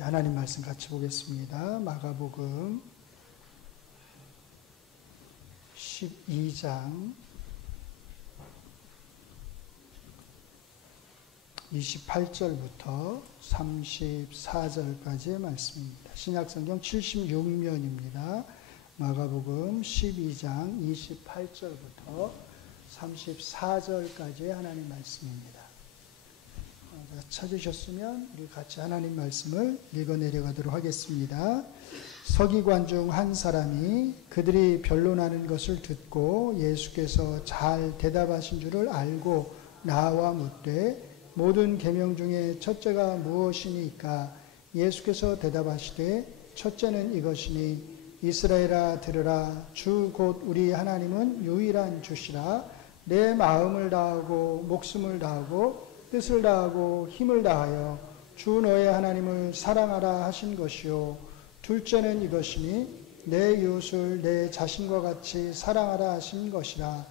하나님 말씀 같이 보겠습니다. 마가복음 12장 28절부터 34절까지의 말씀입니다. 신약성경 76면입니다. 마가복음 12장 28절부터 34절까지의 하나님 말씀입니다. 찾으셨으면 우리 같이 하나님 말씀을 읽어 내려가도록 하겠습니다. 서기관 중 한 사람이 그들이 변론하는 것을 듣고 예수께서 잘 대답하신 줄을 알고 나와 묻되 모든 계명 중에 첫째가 무엇이니까? 예수께서 대답하시되 첫째는 이것이니 이스라엘아 들으라. 주 곧 우리 하나님은 유일한 주시라. 내 마음을 다하고 목숨을 다하고 뜻을 다하고 힘을 다하여 주 너의 하나님을 사랑하라 하신 것이요. 둘째는 이것이니 내 이웃을 내 자신과 같이 사랑하라 하신 것이라.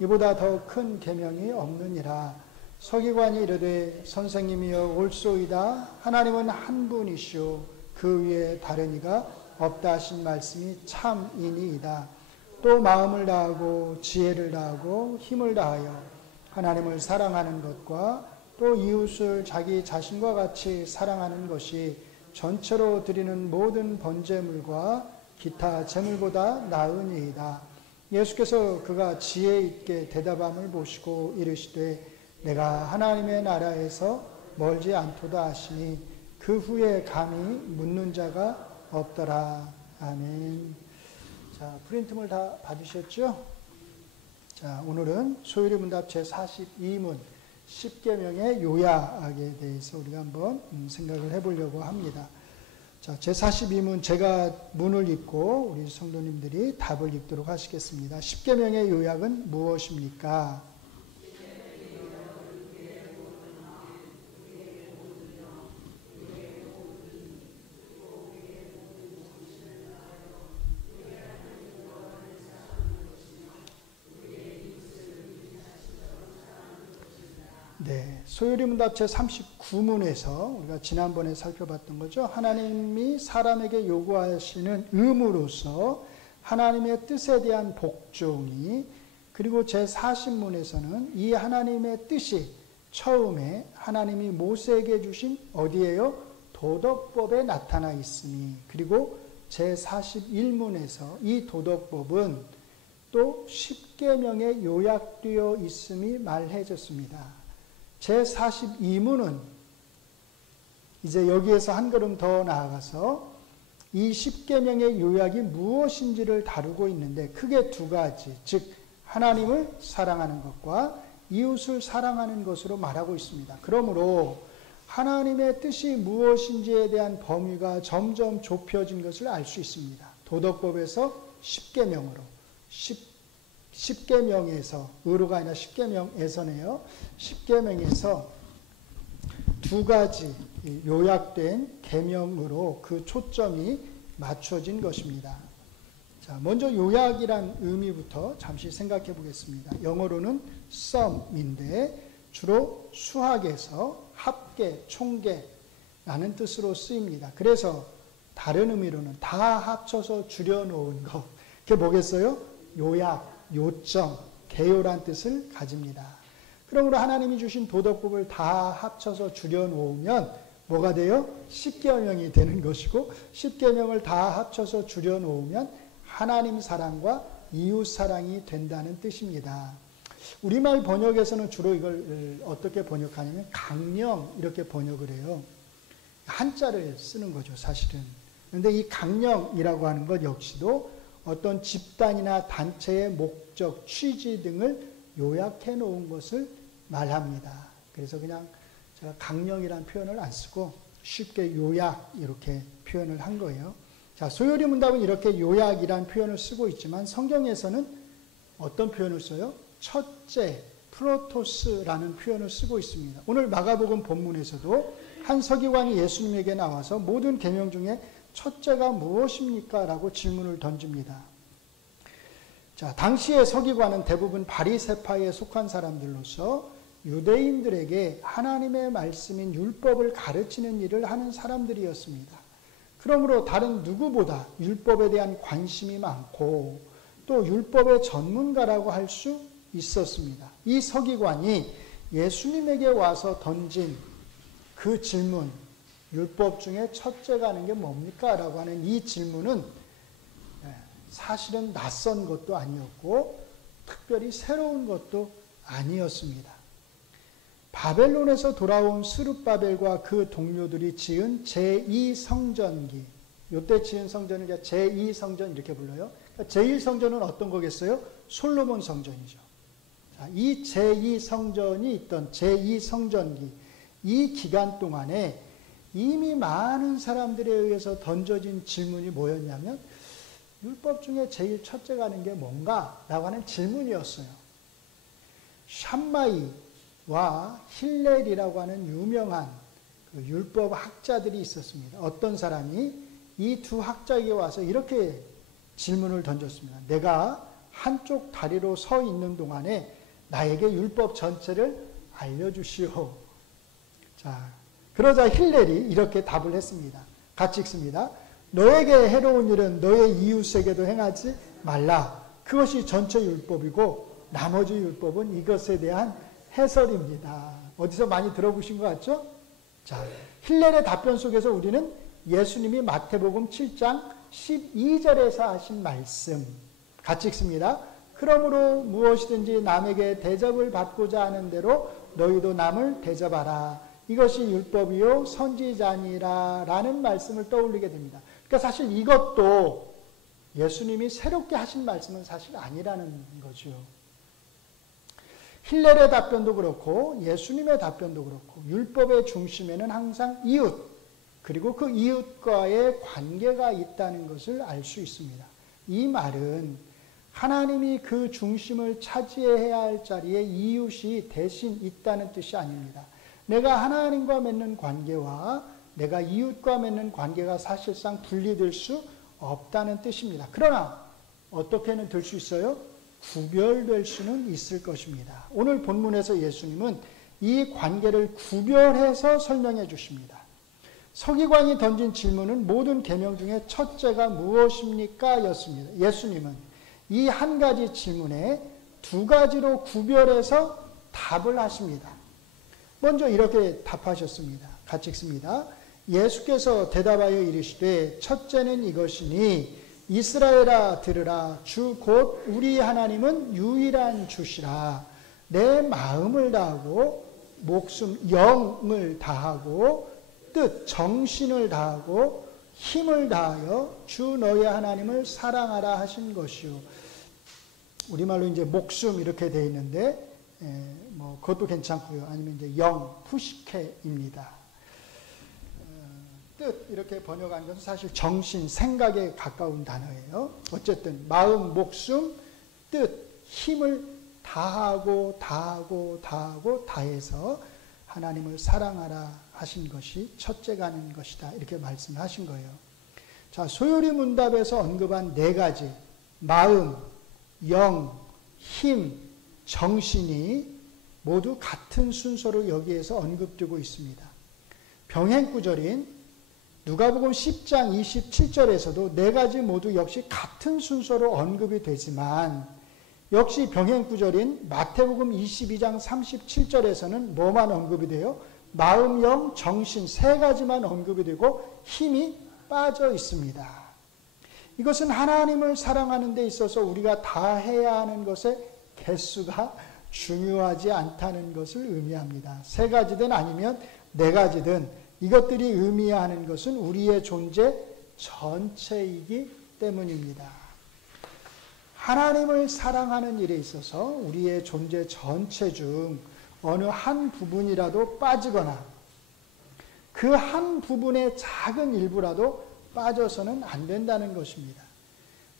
이보다 더 큰 계명이 없느니라. 서기관이 이르되 선생님이여 옳소이다. 하나님은 한 분이시오. 그 위에 다른 이가 없다 하신 말씀이 참이니이다. 또 마음을 다하고 지혜를 다하고 힘을 다하여 하나님을 사랑하는 것과 또 이웃을 자기 자신과 같이 사랑하는 것이 전체로 드리는 모든 번제물과 기타 제물보다 나으니이다. 예수께서 그가 지혜 있게 대답함을 보시고 이르시되 내가 하나님의 나라에서 멀지 않도다 하시니 그 후에 감히 묻는 자가 없더라. 아멘. 자, 프린트물 다 받으셨죠? 자, 오늘은 소율의 문답 제42문 10계명의 요약에 대해서 우리가 한번 생각을 해보려고 합니다. 자, 제42문 제가 문을 읽고 우리 성도님들이 답을 읽도록 하시겠습니다. 10계명의 요약은 무엇입니까? 네, 소율의 문답 제39문에서 우리가 지난번에 살펴봤던 거죠. 하나님이 사람에게 요구하시는 의무로서 하나님의 뜻에 대한 복종이, 그리고 제40문에서는 이 하나님의 뜻이 처음에 하나님이 모세에게 주신 어디에요? 도덕법에 나타나 있으니, 그리고 제41문에서 이 도덕법은 또 10계명에 요약되어 있음이 말해졌습니다. 제42문은 이제 여기에서 한 걸음 더 나아가서 이 10계명의 요약이 무엇인지를 다루고 있는데 크게 두 가지, 즉 하나님을 사랑하는 것과 이웃을 사랑하는 것으로 말하고 있습니다. 그러므로 하나님의 뜻이 무엇인지에 대한 범위가 점점 좁혀진 것을 알 수 있습니다. 도덕법에서 10계명으로 10계명에서, 의로가 아니라 10계명에서네요. 10계명에서 두 가지 요약된 계명으로 그 초점이 맞춰진 것입니다. 자, 먼저 요약이란 의미부터 잠시 생각해 보겠습니다. 영어로는 sum인데 주로 수학에서 합계, 총계라는 뜻으로 쓰입니다. 그래서 다른 의미로는 다 합쳐서 줄여놓은 것. 그게 뭐겠어요? 요약, 요점, 개요란 뜻을 가집니다. 그러므로 하나님이 주신 도덕법을 다 합쳐서 줄여놓으면 뭐가 돼요? 10계명이 되는 것이고, 10계명을 다 합쳐서 줄여놓으면 하나님 사랑과 이웃 사랑이 된다는 뜻입니다. 우리말 번역에서는 주로 이걸 어떻게 번역하냐면 강령 이렇게 번역을 해요. 한자를 쓰는 거죠, 사실은. 그런데 이 강령이라고 하는 것 역시도 어떤 집단이나 단체의 목적, 취지 등을 요약해 놓은 것을 말합니다. 그래서 그냥 제가 강령이라는 표현을 안 쓰고 쉽게 요약 이렇게 표현을 한 거예요. 자, 소율의 문답은 이렇게 요약이라는 표현을 쓰고 있지만 성경에서는 어떤 표현을 써요? 첫째, 프로토스라는 표현을 쓰고 있습니다. 오늘 마가복음 본문에서도 한 서기관이 예수님에게 나와서 모든 계명 중에 첫째가 무엇입니까? 라고 질문을 던집니다. 자, 당시의 서기관은 대부분 바리새파에 속한 사람들로서 유대인들에게 하나님의 말씀인 율법을 가르치는 일을 하는 사람들이었습니다. 그러므로 다른 누구보다 율법에 대한 관심이 많고 또 율법의 전문가라고 할 수 있었습니다. 이 서기관이 예수님에게 와서 던진 그 질문, 율법 중에 첫째가 하는 게 뭡니까? 라고 하는 이 질문은 사실은 낯선 것도 아니었고 특별히 새로운 것도 아니었습니다. 바벨론에서 돌아온 스룹바벨과 그 동료들이 지은 제2성전기, 이때 지은 성전을 제2성전 이렇게 불러요. 그러니까 제1성전은 어떤 거겠어요? 솔로몬 성전이죠. 자, 이 제2성전이 있던 제2성전기, 이 기간 동안에 이미 많은 사람들에 의해서 던져진 질문이 뭐였냐면 율법 중에 제일 첫째가 하는 게 뭔가? 라고 하는 질문이었어요. 샴마이와 힐렐이라고 하는 유명한 그 율법 학자들이 있었습니다. 어떤 사람이 이 두 학자에게 와서 이렇게 질문을 던졌습니다. 내가 한쪽 다리로 서 있는 동안에 나에게 율법 전체를 알려주시오. 자, 그러자 힐렐이 이렇게 답을 했습니다. 같이 읽습니다. 너에게 해로운 일은 너의 이웃에게도 행하지 말라. 그것이 전체 율법이고 나머지 율법은 이것에 대한 해설입니다. 어디서 많이 들어보신 것 같죠? 자, 힐렐의 답변 속에서 우리는 예수님이 마태복음 7장 12절에서 하신 말씀 같이 읽습니다. 그러므로 무엇이든지 남에게 대접을 받고자 하는 대로 너희도 남을 대접하라. 이것이 율법이요 선지자니라 라는 말씀을 떠올리게 됩니다. 그러니까 사실 이것도 예수님이 새롭게 하신 말씀은 사실 아니라는 거죠. 힐렐의 답변도 그렇고 예수님의 답변도 그렇고 율법의 중심에는 항상 이웃 그리고 그 이웃과의 관계가 있다는 것을 알 수 있습니다. 이 말은 하나님이 그 중심을 차지해야 할 자리에 이웃이 대신 있다는 뜻이 아닙니다. 내가 하나님과 맺는 관계와 내가 이웃과 맺는 관계가 사실상 분리될 수 없다는 뜻입니다. 그러나 어떻게는 될 수 있어요? 구별될 수는 있을 것입니다. 오늘 본문에서 예수님은 이 관계를 구별해서 설명해 주십니다. 서기관이 던진 질문은 모든 계명 중에 첫째가 무엇입니까? 였습니다. 예수님은 이 한 가지 질문에 두 가지로 구별해서 답을 하십니다. 먼저 이렇게 답하셨습니다. 같이 읽습니다. 예수께서 대답하여 이르시되 첫째는 이것이니 이스라엘아 들으라. 주 곧 우리 하나님은 유일한 주시라. 내 마음을 다하고 목숨 영을 다하고 뜻 정신을 다하고 힘을 다하여 주 너의 하나님을 사랑하라 하신 것이요. 우리말로 이제 목숨 이렇게 되어 있는데 뭐 그것도 괜찮고요. 아니면 이제 영 푸시케입니다. 뜻 이렇게 번역한 것은 사실 정신, 생각에 가까운 단어예요. 어쨌든 마음, 목숨, 뜻, 힘을 다하고 다해서 하나님을 사랑하라 하신 것이 첫째가 하는 것이다. 이렇게 말씀하신 거예요. 자, 소요리 문답에서 언급한 네 가지 마음, 영, 힘, 정신이 모두 같은 순서로 여기에서 언급되고 있습니다. 병행구절인 누가복음 10장 27절에서도 네 가지 모두 역시 같은 순서로 언급이 되지만 역시 병행구절인 마태복음 22장 37절에서는 뭐만 언급이 돼요? 마음, 영, 정신 세 가지만 언급이 되고 힘이 빠져 있습니다. 이것은 하나님을 사랑하는 데 있어서 우리가 다 해야 하는 것의 개수가 중요하지 않다는 것을 의미합니다. 세 가지든 아니면 네 가지든 이것들이 의미하는 것은 우리의 존재 전체이기 때문입니다. 하나님을 사랑하는 일에 있어서 우리의 존재 전체 중 어느 한 부분이라도 빠지거나 그 한 부분의 작은 일부라도 빠져서는 안 된다는 것입니다.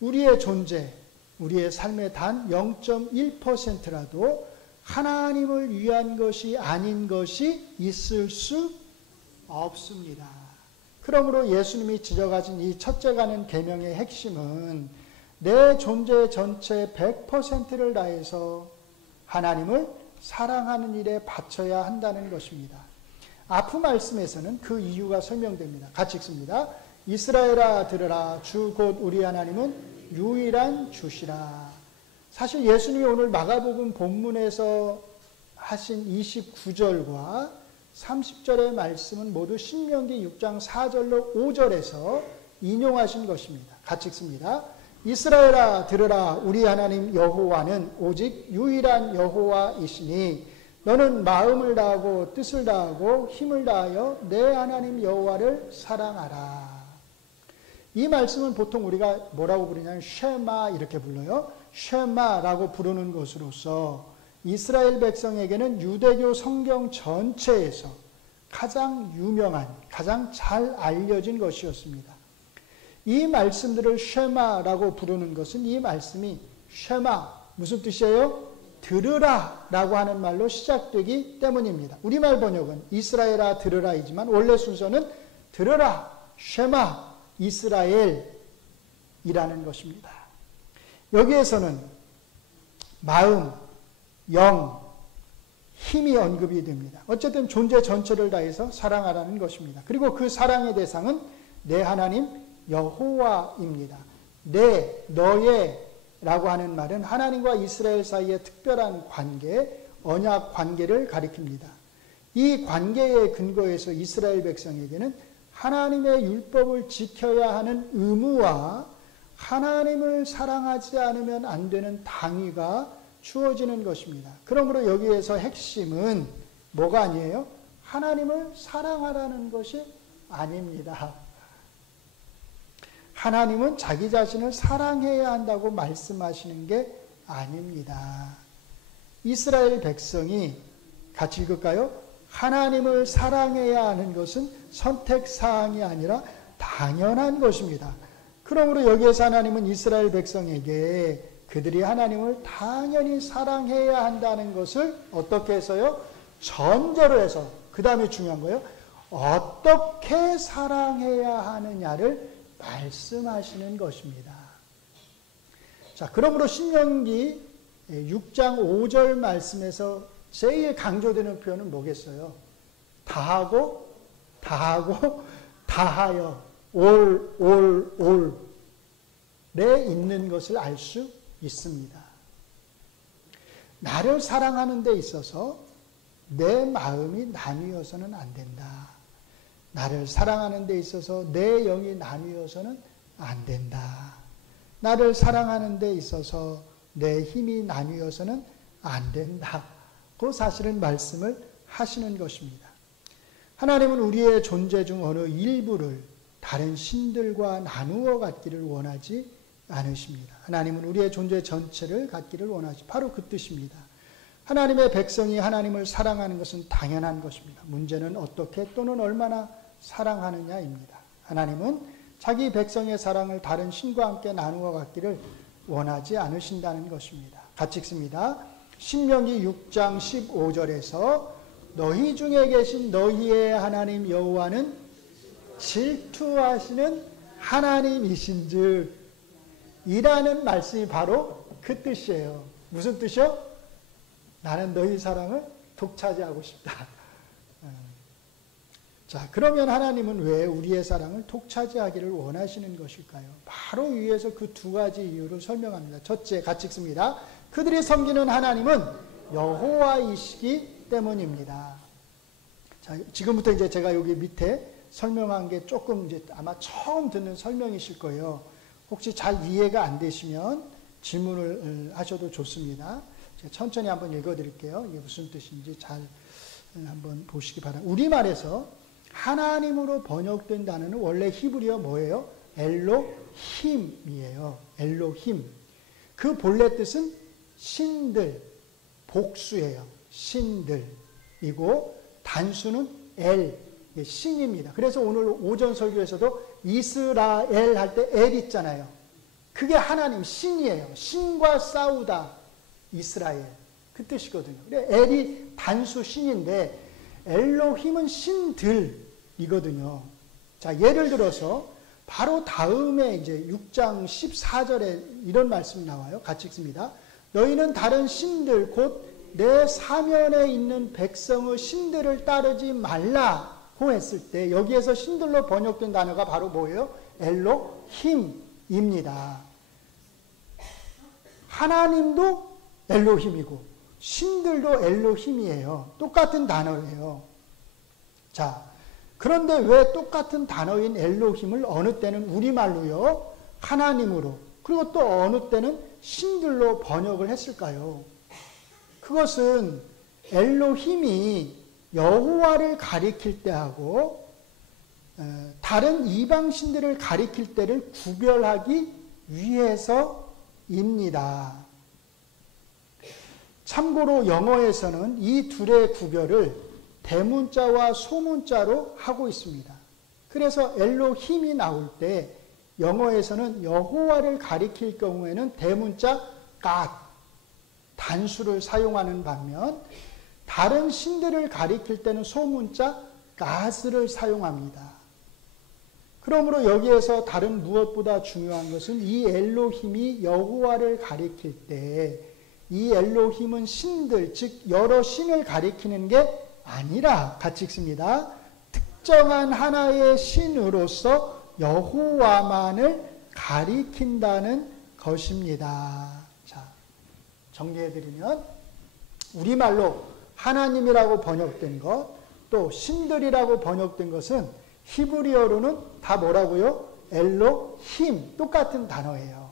우리의 존재, 우리의 삶의 단 0.1%라도 하나님을 위한 것이 아닌 것이 있을 수 없습니다. 그러므로 예수님이 지적하신 이 첫째가는 계명의 핵심은 내 존재 전체 100%를 다해서 하나님을 사랑하는 일에 바쳐야 한다는 것입니다. 앞의 말씀에서는 그 이유가 설명됩니다. 같이 읽습니다. 이스라엘아 들으라. 주 곧 우리 하나님은 유일한 주시라. 사실 예수님이 오늘 마가복음 본문에서 하신 29절과 30절의 말씀은 모두 신명기 6장 4절로 5절에서 인용하신 것입니다. 같이 읽습니다. 이스라엘아 들으라. 우리 하나님 여호와는 오직 유일한 여호와이시니 너는 마음을 다하고 뜻을 다하고 힘을 다하여 내 하나님 여호와를 사랑하라. 이 말씀은 보통 우리가 뭐라고 부르냐면 쉐마 이렇게 불러요. 쉐마라고 부르는 것으로서 이스라엘 백성에게는 유대교 성경 전체에서 가장 유명한, 가장 잘 알려진 것이었습니다. 이 말씀들을 쉐마라고 부르는 것은 이 말씀이 쉐마 무슨 뜻이에요? 들으라 라고 하는 말로 시작되기 때문입니다. 우리말 번역은 이스라엘아 들으라이지만 원래 순서는 들으라 쉐마 이스라엘이라는 것입니다. 여기에서는 마음, 영, 힘이 언급이 됩니다. 어쨌든 존재 전체를 다해서 사랑하라는 것입니다. 그리고 그 사랑의 대상은 내 하나님 여호와입니다. 내, 너의 라고 하는 말은 하나님과 이스라엘 사이의 특별한 관계, 언약 관계를 가리킵니다. 이 관계의 근거에서 이스라엘 백성에게는 하나님의 율법을 지켜야 하는 의무와 하나님을 사랑하지 않으면 안 되는 당위가 주어지는 것입니다. 그러므로 여기에서 핵심은 뭐가 아니에요? 하나님을 사랑하라는 것이 아닙니다. 하나님은 자기 자신을 사랑해야 한다고 말씀하시는 게 아닙니다. 이스라엘 백성이 같이 읽을까요? 하나님을 사랑해야 하는 것은 선택사항이 아니라 당연한 것입니다. 그러므로 여기에서 하나님은 이스라엘 백성에게 그들이 하나님을 당연히 사랑해야 한다는 것을 어떻게 해서요? 전제로 해서 그 다음에 중요한 거예요. 어떻게 사랑해야 하느냐를 말씀하시는 것입니다. 자, 그러므로 신명기 6장 5절 말씀에서 제일 강조되는 표현은 뭐겠어요? 다하고, 다하여, 올에 있는 것을 알 수 있습니다. 나를 사랑하는 데 있어서 내 마음이 나뉘어서는 안 된다. 나를 사랑하는 데 있어서 내 영이 나뉘어서는 안 된다. 나를 사랑하는 데 있어서 내 힘이 나뉘어서는 안 된다. 그 사실은 말씀을 하시는 것입니다. 하나님은 우리의 존재 중 어느 일부를 다른 신들과 나누어 갖기를 원하지 않으십니다. 하나님은 우리의 존재 전체를 갖기를 원하지 바로 그 뜻입니다. 하나님의 백성이 하나님을 사랑하는 것은 당연한 것입니다. 문제는 어떻게 또는 얼마나 사랑하느냐입니다. 하나님은 자기 백성의 사랑을 다른 신과 함께 나누어 갖기를 원하지 않으신다는 것입니다. 같이 읽습니다. 신명기 6장 15절에서 너희 중에 계신 너희의 하나님 여호와는 질투하시는 하나님이신즉 이라는 말씀이 바로 그 뜻이에요. 무슨 뜻이요? 나는 너희 사랑을 독차지하고 싶다. 자, 그러면 하나님은 왜 우리의 사랑을 독차지하기를 원하시는 것일까요? 바로 위에서 그 두 가지 이유를 설명합니다. 첫째, 같이 읽습니다. 그들이 섬기는 하나님은 여호와이시기 때문입니다. 자, 지금부터 이제 제가 여기 밑에 설명한 게 조금 이제 아마 처음 듣는 설명이실 거예요. 혹시 잘 이해가 안 되시면 질문을 하셔도 좋습니다. 제가 천천히 한번 읽어드릴게요. 이게 무슨 뜻인지 잘 한번 보시기 바랍니다. 우리말에서 하나님으로 번역된 단어는 원래 히브리어 뭐예요? 엘로힘이에요. 엘로힘. 그 본래 뜻은 신들, 복수예요. 신들이고 단수는 엘, 신입니다. 그래서 오늘 오전 설교에서도 이스라엘 할 때 엘 있잖아요. 그게 하나님, 신이에요. 신과 싸우다, 이스라엘. 그 뜻이거든요. 엘이 단수 신인데 엘로힘은 신들이거든요. 자, 예를 들어서 바로 다음에 이제 6장 14절에 이런 말씀이 나와요. 같이 읽습니다. 너희는 다른 신들 곧 내 사면에 있는 백성의 신들을 따르지 말라고 했을 때 여기에서 신들로 번역된 단어가 바로 뭐예요? 엘로힘입니다. 하나님도 엘로힘이고 신들도 엘로힘이에요. 똑같은 단어예요. 자, 그런데 왜 똑같은 단어인 엘로힘을 어느 때는 우리말로요, 하나님으로, 그리고 또 어느 때는 신들로 번역을 했을까요? 그것은 엘로힘이 여호와를 가리킬 때하고 다른 이방 신들을 가리킬 때를 구별하기 위해서입니다. 참고로 영어에서는 이 둘의 구별을 대문자와 소문자로 하고 있습니다. 그래서 엘로힘이 나올 때 영어에서는 여호와를 가리킬 경우에는 대문자 God, 단수를 사용하는 반면 다른 신들을 가리킬 때는 소문자 God를 사용합니다. 그러므로 여기에서 다른 무엇보다 중요한 것은 이 엘로힘이 여호와를 가리킬 때 이 엘로힘은 신들, 즉 여러 신을 가리키는 게 아니라, 같이 읽습니다. 특정한 하나의 신으로서 여호와만을 가리킨다는 것입니다. 자, 정리해드리면 우리말로 하나님이라고 번역된 것, 또 신들이라고 번역된 것은 히브리어로는 다 뭐라고요? 엘로힘, 똑같은 단어예요.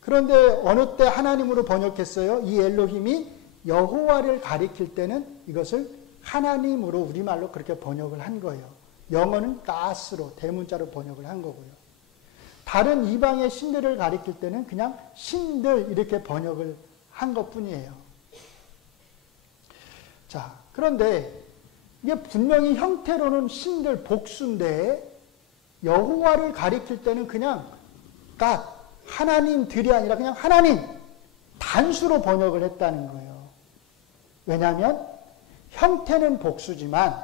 그런데 어느 때 하나님으로 번역했어요? 이 엘로힘이 여호와를 가리킬 때는 이것을 하나님으로 우리말로 그렇게 번역을 한 거예요. 영어는 가스로, 대문자로 번역을 한 거고요. 다른 이방의 신들을 가리킬 때는 그냥 신들 이렇게 번역을 한 것뿐이에요. 자, 그런데 이게 분명히 형태로는 신들 복수인데 여호와를 가리킬 때는 그냥 God, 하나님들이 아니라 그냥 하나님, 단수로 번역을 했다는 거예요. 왜냐하면 형태는 복수지만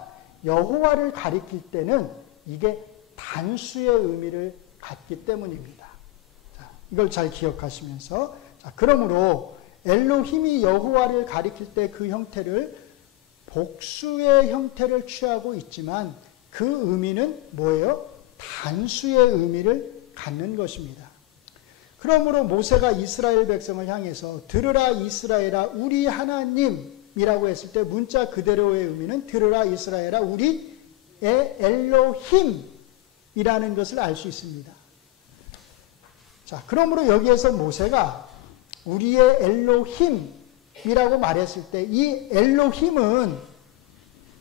여호와를 가리킬 때는 이게 단수의 의미를 갖기 때문입니다. 자, 이걸 잘 기억하시면서, 자, 그러므로 엘로힘이 여호와를 가리킬 때 그 형태를 복수의 형태를 취하고 있지만 그 의미는 뭐예요? 단수의 의미를 갖는 것입니다. 그러므로 모세가 이스라엘 백성을 향해서 들으라 이스라엘아 우리 하나님이라고 했을 때 문자 그대로의 의미는 들으라 이스라엘아 우리의 엘로힘이라는 것을 알 수 있습니다. 자, 그러므로 여기에서 모세가 우리의 엘로힘이라고 말했을 때 이 엘로힘은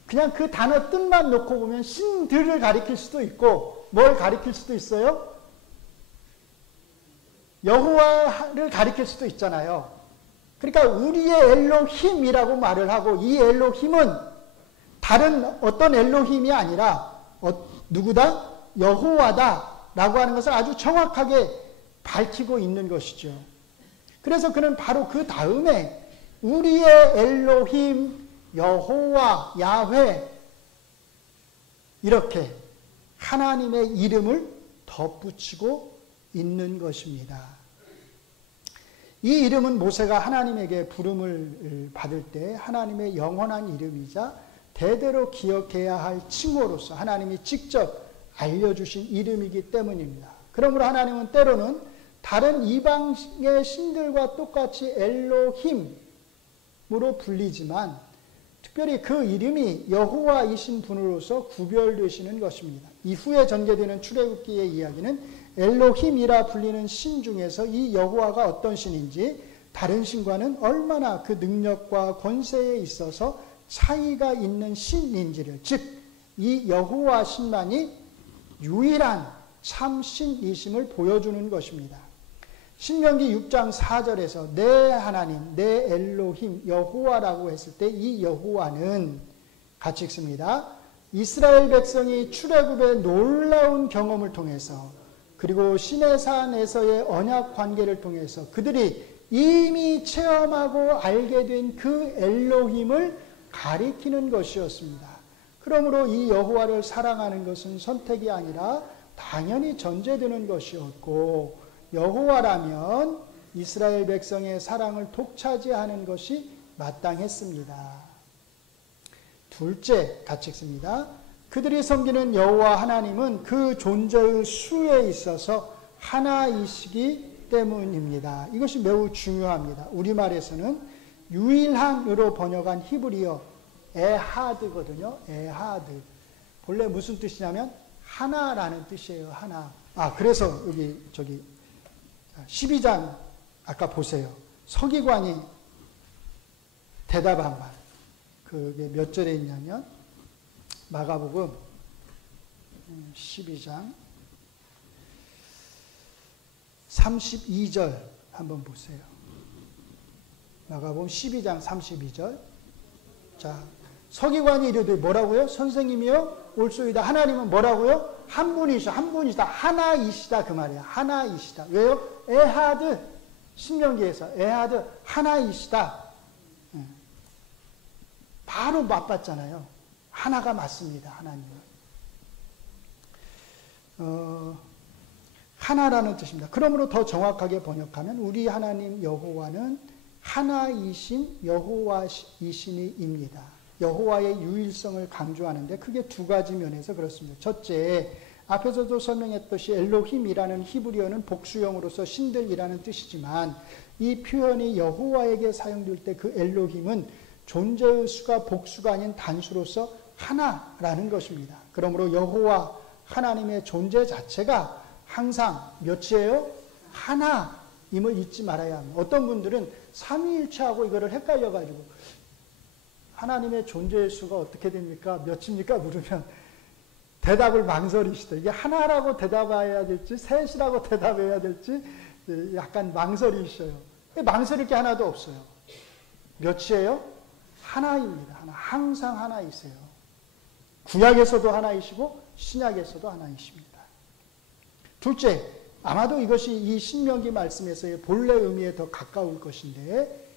그냥 그 단어 뜻만 놓고 보면 신들을 가리킬 수도 있고 뭘 가리킬 수도 있어요? 여호와를 가리킬 수도 있잖아요. 그러니까 우리의 엘로힘이라고 말을 하고 이 엘로힘은 다른 어떤 엘로힘이 아니라 누구다? 여호와다라고 하는 것을 아주 정확하게 밝히고 있는 것이죠. 그래서 그는 바로 그 다음에 우리의 엘로힘, 여호와, 야훼 이렇게 하나님의 이름을 덧붙이고 있는 것입니다. 이 이름은 모세가 하나님에게 부름을 받을 때 하나님의 영원한 이름이자 대대로 기억해야 할 칭호로서 하나님이 직접 알려주신 이름이기 때문입니다. 그러므로 하나님은 때로는 다른 이방의 신들과 똑같이 엘로힘으로 불리지만 특별히 그 이름이 여호와이신 분으로서 구별되시는 것입니다. 이후에 전개되는 출애굽기의 이야기는 엘로힘이라 불리는 신 중에서 이 여호와가 어떤 신인지 다른 신과는 얼마나 그 능력과 권세에 있어서 차이가 있는 신인지를, 즉 이 여호와 신만이 유일한 참 신이심을 보여주는 것입니다. 신명기 6장 4절에서 내 하나님, 내 엘로힘 여호와라고 했을 때 이 여호와는, 같이 읽습니다. 이스라엘 백성이 출애굽의 놀라운 경험을 통해서 그리고 시내산에서의 언약 관계를 통해서 그들이 이미 체험하고 알게 된 그 엘로힘을 가리키는 것이었습니다. 그러므로 이 여호와를 사랑하는 것은 선택이 아니라 당연히 전제되는 것이었고, 여호와라면 이스라엘 백성의 사랑을 독차지하는 것이 마땅했습니다. 둘째, 같이 읽습니다. 그들이 섬기는 여호와 하나님은 그 존재의 수에 있어서 하나이시기 때문입니다. 이것이 매우 중요합니다. 우리말에서는 유일한으로 번역한 히브리어 에하드거든요. 에하드. 본래 무슨 뜻이냐면 하나라는 뜻이에요. 하나. 그래서 여기 12장 아까 보세요. 서기관이 대답한 말. 그게 몇 절에 있냐면 마가복음 12장 32절 한번 보세요. 마가복음 12장 32절. 자, 서기관이 이르되 뭐라고요? 선생님이요? 옳소이다. 하나님은 뭐라고요? 한 분이시다. 하나이시다. 그 말이야. 하나이시다. 왜요? 에하드. 신명기에서 에하드 하나이시다. 바로 맞봤잖아요. 하나가 맞습니다. 하나님은. 하나라는 뜻입니다. 그러므로 더 정확하게 번역하면 우리 하나님 여호와는 하나이신 여호와이시니입니다. 여호와의 유일성을 강조하는데 크게 두 가지 면에서 그렇습니다. 첫째, 앞에서도 설명했듯이 엘로힘이라는 히브리어는 복수형으로서 신들이라는 뜻이지만 이 표현이 여호와에게 사용될 때 그 엘로힘은 존재의 수가 복수가 아닌 단수로서 하나라는 것입니다. 그러므로 여호와 하나님의 존재 자체가 항상 몇이에요? 하나임을 잊지 말아야 합니다. 어떤 분들은 삼위일체하고 이거를 헷갈려가지고 하나님의 존재의 수가 어떻게 됩니까? 몇입니까? 물으면 대답을 망설이시다. 이게 하나라고 대답해야 될지 셋이라고 대답해야 될지 약간 망설이셔요. 망설일 게 하나도 없어요. 몇이에요? 하나입니다. 하나. 항상 하나이세요. 구약에서도 하나이시고 신약에서도 하나이십니다. 둘째, 아마도 이것이 이 신명기 말씀에서의 본래 의미에 더 가까울 것인데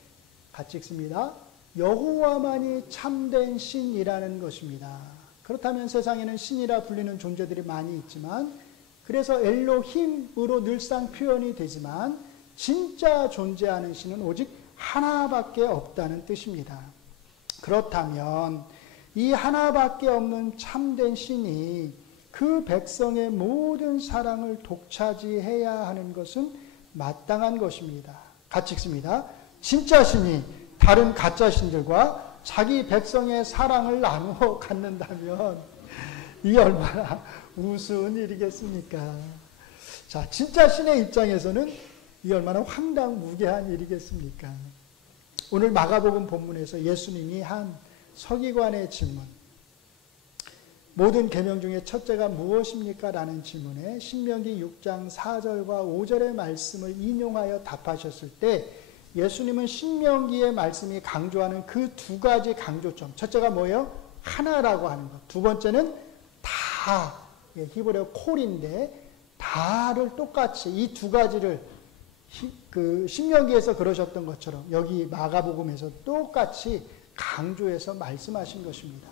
같이 읽습니다. 여호와만이 참된 신이라는 것입니다. 그렇다면 세상에는 신이라 불리는 존재들이 많이 있지만 그래서 엘로힘으로 늘상 표현이 되지만 진짜 존재하는 신은 오직 하나밖에 없다는 뜻입니다. 그렇다면 이 하나밖에 없는 참된 신이 그 백성의 모든 사랑을 독차지해야 하는 것은 마땅한 것입니다. 같이 읽습니다. 진짜 신이 다른 가짜 신들과 자기 백성의 사랑을 나누어 갖는다면 이게 얼마나 우스운 일이겠습니까? 자, 진짜 신의 입장에서는 이게 얼마나 황당무계한 일이겠습니까? 오늘 마가복음 본문에서 예수님이 한 서기관의 질문, 모든 계명 중에 첫째가 무엇입니까? 라는 질문에 신명기 6장 4절과 5절의 말씀을 인용하여 답하셨을 때 예수님은 신명기의 말씀이 강조하는 그 두 가지 강조점, 첫째가 뭐예요? 하나라고 하는 것. 두 번째는 다, 히브리어 콜인데 다를 똑같이 이 두 가지를 그 신명기에서 그러셨던 것처럼 여기 마가복음에서 똑같이 강조해서 말씀하신 것입니다.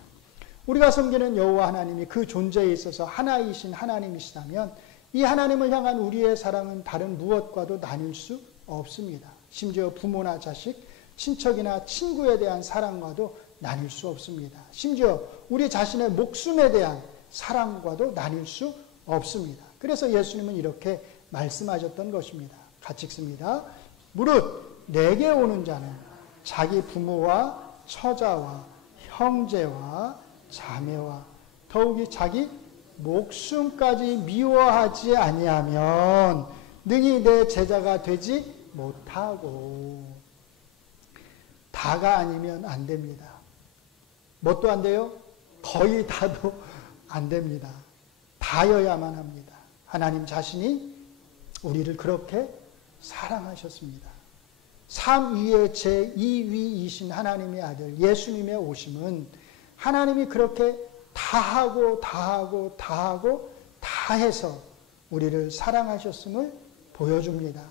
우리가 섬기는 여호와 하나님이 그 존재에 있어서 하나이신 하나님이시다면 이 하나님을 향한 우리의 사랑은 다른 무엇과도 나뉠 수 없습니다. 심지어 부모나 자식, 친척이나 친구에 대한 사랑과도 나뉠 수 없습니다. 심지어 우리 자신의 목숨에 대한 사랑과도 나뉠 수 없습니다. 그래서 예수님은 이렇게 말씀하셨던 것입니다. 같이 읽습니다. 무릇 내게 오는 자는 자기 부모와 처자와 형제와 자매와 더욱이 자기 목숨까지 미워하지 아니하면 능히 내 제자가 되지 못하고. 다가 아니면 안 됩니다. 뭣도 안 돼요? 거의 다도 안 됩니다. 다여야만 합니다. 하나님 자신이 우리를 그렇게 사랑하셨습니다. 삼위의 제2위이신 하나님의 아들 예수님의 오심은 하나님이 그렇게 다하고 다하고 다하고 다해서 우리를 사랑하셨음을 보여줍니다.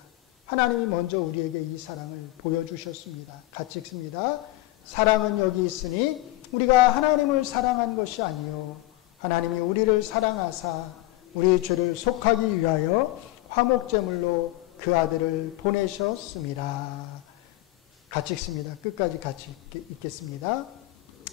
하나님이 먼저 우리에게 이 사랑을 보여주셨습니다. 같이 읽습니다. 사랑은 여기 있으니 우리가 하나님을 사랑한 것이 아니요 하나님이 우리를 사랑하사 우리 죄를 속하기 위하여 화목제물로 그 아들을 보내셨습니다. 같이 읽습니다. 끝까지 같이 읽겠습니다.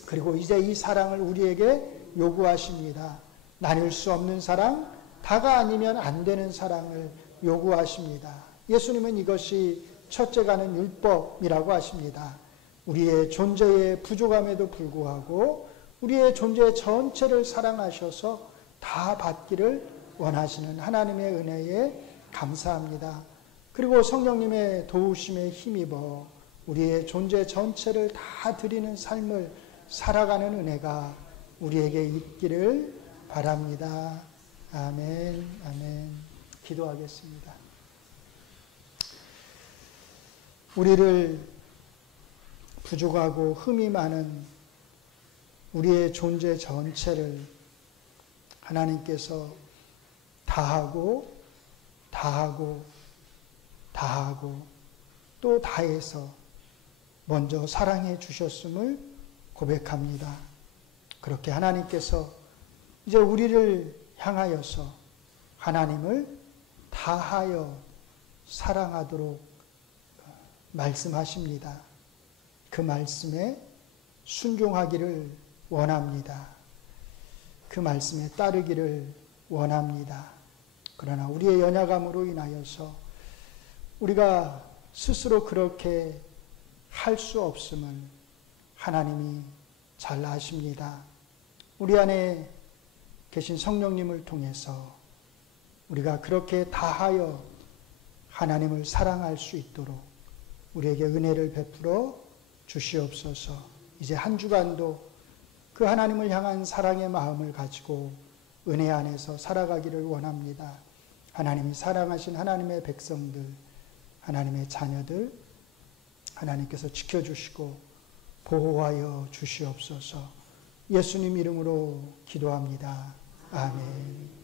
그리고 이제 이 사랑을 우리에게 요구하십니다. 나눌 수 없는 사랑, 다가 아니면 안 되는 사랑을 요구하십니다. 예수님은 이것이 첫째가는 율법이라고 하십니다. 우리의 존재의 부족함에도 불구하고 우리의 존재 전체를 사랑하셔서 다 받기를 원하시는 하나님의 은혜에 감사합니다. 그리고 성령님의 도우심에 힘입어 우리의 존재 전체를 다 드리는 삶을 살아가는 은혜가 우리에게 있기를 바랍니다. 아멘, 아멘. 기도하겠습니다. 우리를 부족하고 흠이 많은 우리의 존재 전체를 하나님께서 다하고 또 다해서 먼저 사랑해 주셨음을 고백합니다. 그렇게 하나님께서 이제 우리를 향하여서 하나님을 다하여 사랑하도록 말씀하십니다. 그 말씀에 순종하기를 원합니다. 그 말씀에 따르기를 원합니다. 그러나 우리의 연약함으로 인하여서 우리가 스스로 그렇게 할 수 없음을 하나님이 잘 아십니다. 우리 안에 계신 성령님을 통해서 우리가 그렇게 다하여 하나님을 사랑할 수 있도록 우리에게 은혜를 베풀어 주시옵소서. 이제 한 주간도 그 하나님을 향한 사랑의 마음을 가지고 은혜 안에서 살아가기를 원합니다. 하나님이 사랑하신 하나님의 백성들, 하나님의 자녀들, 하나님께서 지켜주시고 보호하여 주시옵소서. 예수님 이름으로 기도합니다. 아멘.